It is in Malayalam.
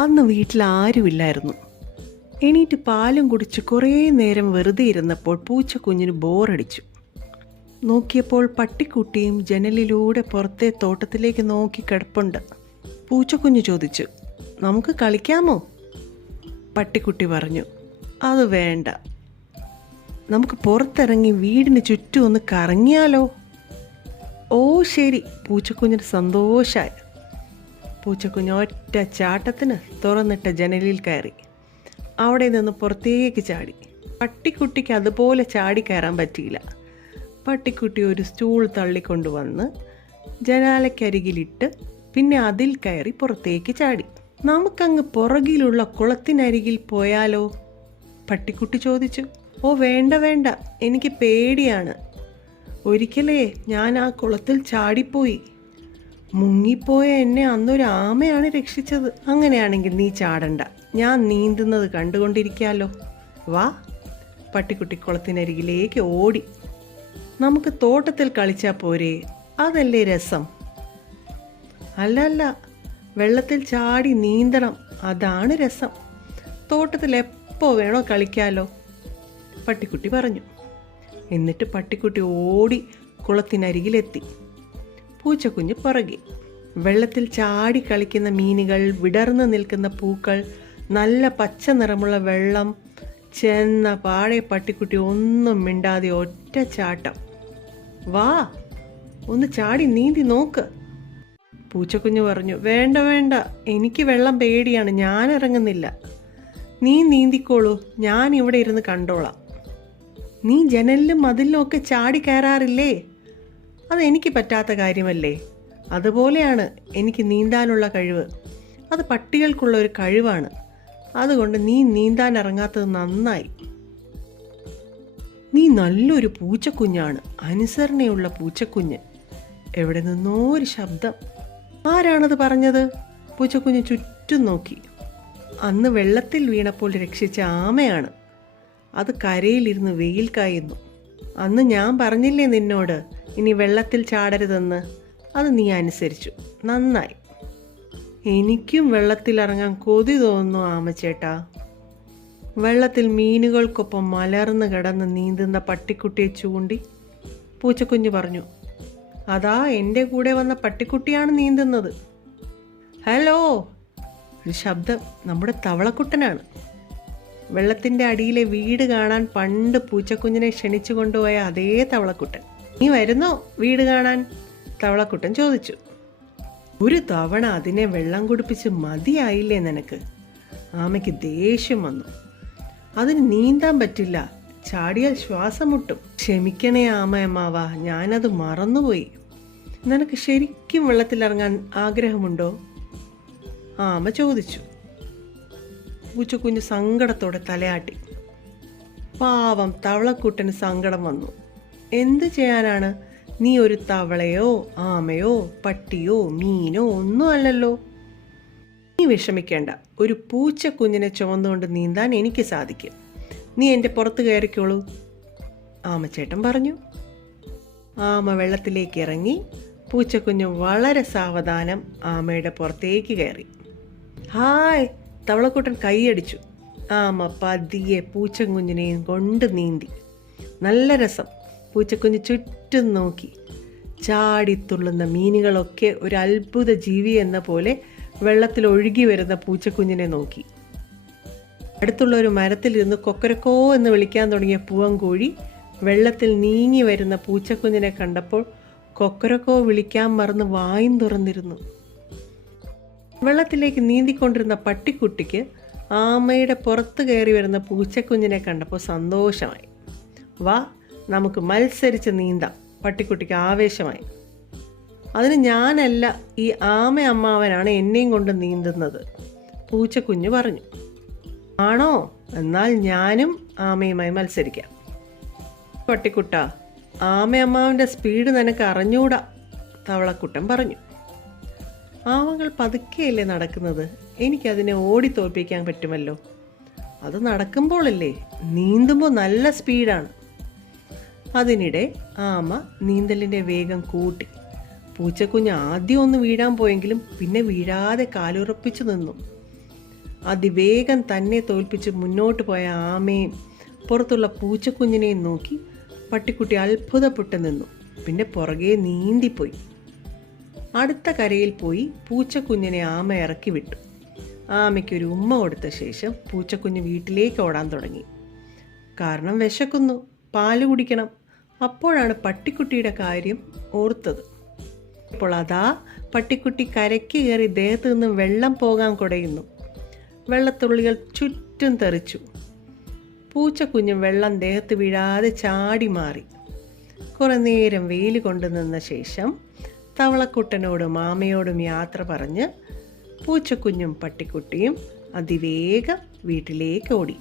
അന്ന് വീട്ടിൽ ആരുമില്ലായിരുന്നു. എണീറ്റ് പാലും കുടിച്ച് കുറേ നേരം വെറുതെ ഇരുന്നപ്പോൾ പൂച്ചക്കുഞ്ഞിന് ബോറടിച്ചു. നോക്കിയപ്പോൾ പട്ടിക്കുട്ടിയും ജനലിലൂടെ പുറത്തെ തോട്ടത്തിലേക്ക് നോക്കി കിടപ്പുണ്ട്. പൂച്ചക്കുഞ്ഞ് ചോദിച്ചു, നമുക്ക് കളിക്കാമോ? പട്ടിക്കുട്ടി പറഞ്ഞു, അത് വേണ്ട, നമുക്ക് പുറത്തിറങ്ങി വീടിന് ചുറ്റും ഒന്ന് കറങ്ങിയാലോ? ഓ ശരി, പൂച്ചക്കുഞ്ഞിന് സന്തോഷമായി. പൂച്ചക്കുഞ്ഞ് ഒറ്റ ചാട്ടത്തിന് തുറന്നിട്ട ജനലിൽ കയറി അവിടെ നിന്ന് പുറത്തേക്ക് ചാടി. പട്ടിക്കുട്ടിക്ക് അതുപോലെ ചാടി കയറാൻ പറ്റിയില്ല. പട്ടിക്കുട്ടി ഒരു സ്റ്റൂൾ തള്ളിക്കൊണ്ടുവന്ന് ജനാലയ്ക്കരികിലിട്ട് പിന്നെ അതിൽ കയറി പുറത്തേക്ക് ചാടി. നമുക്കങ്ങ് പുറകിലുള്ള കുളത്തിനരികിൽ പോയാലോ? പട്ടിക്കുട്ടി ചോദിച്ചു. ഓ വേണ്ട വേണ്ട, എനിക്ക് പേടിയാണ്. ഒരിക്കലേ ഞാൻ ആ കുളത്തിൽ ചാടിപ്പോയി. മുങ്ങിപ്പോയ എന്നെ അന്നൊരു ആമയാണ് രക്ഷിച്ചത്. അങ്ങനെയാണെങ്കിൽ നീ ചാടണ്ട, ഞാൻ നീന്തുന്നത് കണ്ടുകൊണ്ടിരിക്കാമല്ലോ. വാ. പട്ടിക്കുട്ടി കുളത്തിനരികിലേക്ക് ഓടി. നമുക്ക് തോട്ടത്തിൽ കളിച്ചാൽ പോരെ, അതല്ലേ രസം? അല്ല, വെള്ളത്തിൽ ചാടി നീന്തണം, അതാണ് രസം. തോട്ടത്തിൽ എപ്പോൾ വേണോ കളിക്കാമല്ലോ, പട്ടിക്കുട്ടി പറഞ്ഞു. എന്നിട്ട് പട്ടിക്കുട്ടി ഓടി കുളത്തിനരികിലെത്തി. പൂച്ചക്കുഞ്ഞ് പുറകെ. വെള്ളത്തിൽ ചാടി കളിക്കുന്ന മീനുകൾ, വിടർന്നു നിൽക്കുന്ന പൂക്കൾ, നല്ല പച്ച നിറമുള്ള വെള്ളം. ചെന്ന പാടെ പട്ടിക്കുട്ടി ഒന്നും മിണ്ടാതെ ഒറ്റ ചാട്ടം. വാ, ഒന്ന് ചാടി നീന്തി നോക്ക്, പൂച്ചക്കുഞ്ഞ് പറഞ്ഞു. വേണ്ട വേണ്ട, എനിക്ക് വെള്ളം പേടിയാണ്, ഞാൻ ഇറങ്ങുന്നില്ല. നീ നീന്തിക്കോളൂ, ഞാൻ ഇവിടെ ഇരുന്ന് കണ്ടോളാം. നീ ജനലിലും മതിലിലും ഒക്കെ ചാടി കയറാറില്ലേ? അതെനിക്ക് പറ്റാത്ത കാര്യമല്ലേ? അതുപോലെയാണ് എനിക്ക് നീന്താനുള്ള കഴിവ്. അത് പട്ടികൾക്കുള്ള ഒരു കഴിവാണ്. അതുകൊണ്ട് നീ നീന്താൻ ഇറങ്ങാത്തത് നന്നായി. നീ നല്ലൊരു പൂച്ചക്കുഞ്ഞാണ്, അനുസരണയുള്ള പൂച്ചക്കുഞ്ഞ്. എവിടെ നിന്നോ ഒരു ശബ്ദം. ആരാണത് പറഞ്ഞത്? പൂച്ചക്കുഞ്ഞ് ചുറ്റും നോക്കി. അന്ന് വെള്ളത്തിൽ വീണപ്പോൾ രക്ഷിച്ച ആമയാണ്. അത് കരയിലിരുന്ന് വെയിൽ കായുന്നു. അന്ന് ഞാൻ പറഞ്ഞില്ലേ നിന്നോട് ഇനി വെള്ളത്തിൽ ചാടരുതെന്ന്? അത് നീ അനുസരിച്ചു, നന്നായി. എനിക്കും വെള്ളത്തിലിറങ്ങാൻ കൊതി തോന്നുന്നു ആമച്ചേട്ടാ. വെള്ളത്തിൽ മീനുകൾക്കൊപ്പം മലർന്ന് കിടന്ന് നീന്തുന്ന പട്ടിക്കുട്ടിയെ ചൂണ്ടി പൂച്ചക്കുഞ്ഞ് പറഞ്ഞു. അതാ എൻ്റെ കൂടെ വന്ന പട്ടിക്കുട്ടിയാണ് നീന്തുന്നത്. ഹലോ! ഒരു ശബ്ദം. നമ്മുടെ തവളക്കുട്ടനാണ്. വെള്ളത്തിൻ്റെ അടിയിലെ വീട് കാണാൻ പണ്ട് പൂച്ചക്കുഞ്ഞിനെ ക്ഷണിച്ചു കൊണ്ടുപോയ അതേ തവളക്കുട്ടൻ. നീ വരുന്നോ വീട് കാണാൻ? തവളക്കുട്ടൻ ചോദിച്ചു. ഒരു തവണ അതിനെ വെള്ളം കുടിപ്പിച്ച് മതിയായില്ലേ നിനക്ക്? ആമയ്ക്ക് ദേഷ്യം വന്നു. അതിന് നീന്താൻ പറ്റില്ല, ചാടിയാൽ ശ്വാസം മുട്ടും. ക്ഷമിക്കണേ ആമയമ്മാവ, ഞാനത് മറന്നുപോയി. നിനക്ക് ശരിക്കും വെള്ളത്തിലിറങ്ങാൻ ആഗ്രഹമുണ്ടോ? ആമ ചോദിച്ചു. പൂച്ചക്കുഞ്ഞ് സങ്കടത്തോടെ തലയാട്ടി. പാവം തവളക്കുട്ടന് സങ്കടം വന്നു. എന്ത് ചെയ്യാനാണ്? നീ ഒരു തവളയോ ആമയോ പട്ടിയോ മീനോ ഒന്നും അല്ലല്ലോ. നീ വിഷമിക്കേണ്ട, ഒരു പൂച്ചക്കുഞ്ഞിനെ ചുമന്നുകൊണ്ട് നീന്താൻ എനിക്ക് സാധിക്കും. നീ എൻ്റെ പുറത്ത് കയറിക്കോളൂ, ആമച്ചേട്ടൻ പറഞ്ഞു. ആമ വെള്ളത്തിലേക്ക് ഇറങ്ങി. പൂച്ചക്കുഞ്ഞ് വളരെ സാവധാനം ആമയുടെ പുറത്തേക്ക് കയറി. ഹായ്! തവളക്കുട്ടൻ കൈയടിച്ചു. ആമ പതിയെ പൂച്ചക്കുഞ്ഞിനെയും കൊണ്ട് നീന്തി. നല്ല രസം. പൂച്ചക്കുഞ്ഞ് ചുറ്റും നോക്കി. ചാടിത്തുള്ളുന്ന മീനുകളൊക്കെ ഒരു അത്ഭുത ജീവി എന്ന പോലെ വെള്ളത്തിൽ ഒഴുകി വരുന്ന പൂച്ചക്കുഞ്ഞിനെ നോക്കി. അടുത്തുള്ള ഒരു മരത്തിലിരുന്ന് കൊക്കരക്കോ എന്ന് വിളിക്കാൻ തുടങ്ങിയ പൂവൻകോഴി വെള്ളത്തിൽ നീങ്ങി വരുന്ന പൂച്ചക്കുഞ്ഞിനെ കണ്ടപ്പോൾ കൊക്കരക്കോ വിളിക്കാൻ മറന്ന് വായും തുറന്നിരുന്നു. വെള്ളത്തിലേക്ക് നീന്തിക്കൊണ്ടിരുന്ന പട്ടിക്കുട്ടിക്ക് ആമയുടെ പുറത്ത് കയറി വരുന്ന പൂച്ചക്കുഞ്ഞിനെ കണ്ടപ്പോൾ സന്തോഷമായി. വാ, നമുക്ക് മത്സരിച്ച് നീന്താം, പട്ടിക്കുട്ടിക്ക് ആവേശമായി. അതിന് ഞാനല്ല, ഈ ആമ അമ്മാവനാണ് എന്നെയും കൊണ്ട് നീന്തുന്നത്, പൂച്ചക്കുഞ്ഞ് പറഞ്ഞു. ആണോ? എന്നാൽ ഞാനും ആമയുമായി മത്സരിക്കാം. പട്ടിക്കുട്ട, ആമയമ്മാവൻ്റെ സ്പീഡ് നിനക്ക് അറിഞ്ഞൂടാ, തവളക്കുട്ടൻ പറഞ്ഞു. ആമകൾ പതുക്കെയല്ലേ നടക്കുന്നത്, എനിക്കതിനെ ഓടി തോൽപ്പിക്കാൻ പറ്റുമല്ലോ. അത് നടക്കുമ്പോഴല്ലേ, നീന്തുമ്പോൾ നല്ല സ്പീഡാണ്. അതിനിടെ ആമ നീന്തലിൻ്റെ വേഗം കൂട്ടി. പൂച്ചക്കുഞ്ഞ് ആദ്യം ഒന്ന് വീഴാൻ പോയെങ്കിലും പിന്നെ വീഴാതെ കാലുറപ്പിച്ചു നിന്നു. അതിവേഗം തന്നെ തോൽപ്പിച്ച് മുന്നോട്ട് പോയ ആമയും പുറത്തുള്ള പൂച്ചക്കുഞ്ഞിനെയും നോക്കി പട്ടിക്കുട്ടി അത്ഭുതപ്പെട്ടു നിന്നു. പിന്നെ പുറകെ നീന്തിപ്പോയി. അടുത്ത കരയിൽ പോയി പൂച്ചക്കുഞ്ഞിനെ ആമ ഇറക്കി വിട്ടു. ആമയ്ക്കൊരു ഉമ്മ കൊടുത്ത ശേഷം പൂച്ചക്കുഞ്ഞ് വീട്ടിലേക്ക് ഓടാൻ തുടങ്ങി. കാരണം വിശക്കുന്നു, പാല് കുടിക്കണം. അപ്പോഴാണ് പട്ടിക്കുട്ടിയുടെ കാര്യം ഓർത്തത്. അപ്പോൾ അതാ പട്ടിക്കുട്ടി കരയ്ക്ക് കയറി ദേഹത്ത് നിന്നും വെള്ളം പോകാൻ കുടയുന്നു. വെള്ളത്തുള്ളികൾ ചുറ്റും തെറിച്ചു. പൂച്ചക്കുഞ്ഞും വെള്ളം ദേഹത്ത് വീഴാതെ ചാടി മാറി. കുറേ നേരം വെയിൽ കൊണ്ടു നിന്ന ശേഷം തവളക്കുട്ടനോടും ആമയോടും യാത്ര പറഞ്ഞ് പൂച്ചക്കുഞ്ഞും പട്ടിക്കുട്ടിയും അതിവേഗം വീട്ടിലേക്ക് ഓടി.